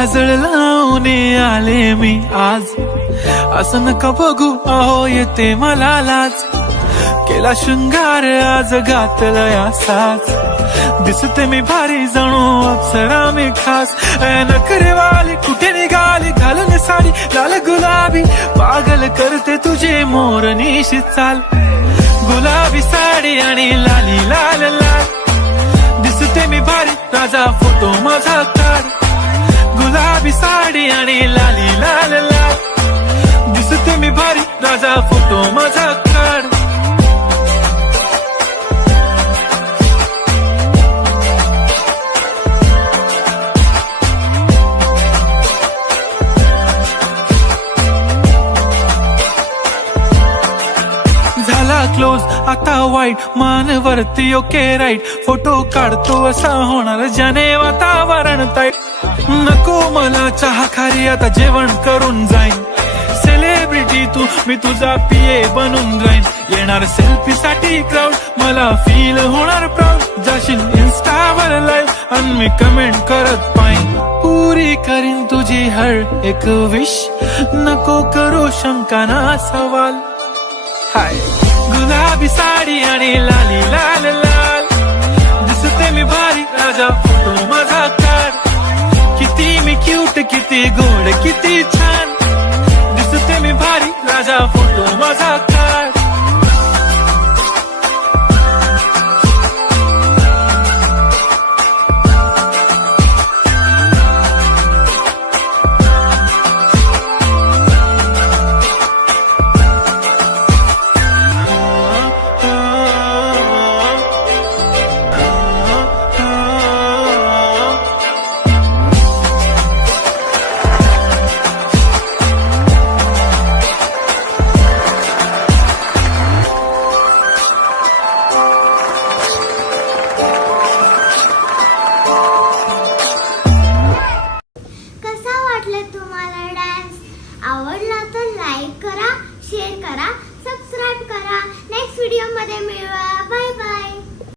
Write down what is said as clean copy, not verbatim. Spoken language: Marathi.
काजळ लावून आले मी आज, असं नका बघू अहो येते मला लाज. केला शृंगार आज घातला साज, दिसते मी भारी जणू अप्सरा मी खास. नखरेवाली कुठे निघाली घालून साडी लाल गुलाबी, पागल करते तुझे मोरनीशी चाल. गुलाबी साडी आणि लाली लाल लाल, दिसते मी भारी राजा फोटो माझा काढ. गुलाबी साडी आणि लाली लाल लाल, दिसते मी भारी राजा फोटो माझा काढ. झाला क्लोज आता वाईट, मान वरती ओके राईट. फोटो काढतो असा होणार ज्याने वातावरण ताईट. नको मला चहा खारी आता जेवण करून जाईन. सेलिब्रिटी तू मी तुझा पिये बनून राहीन. येणार सेल्फी साठी क्राऊड मला फील होणार प्राऊड. जाशील इन्स्टावर लाईव्ह आणि मी कमेंट करत पाहिन. पुरी करीन तुझी हर एक विश, नको करू शंका ना सवाल. हाय गुलाबी साडी आणि लाली लाल लाल, दिसते मी भारी राजा फोटो माझा काढ. किती मी क्यूट किती गोड किती छान, दिसते मी भारी राजा फोटो माझा काढ. तुम्हाला डान्स आवडला तर लाईक करा, शेअर करा, सबस्क्राईब करा. नेक्स्ट व्हिडिओ मध्ये मिळूया. Bye bye.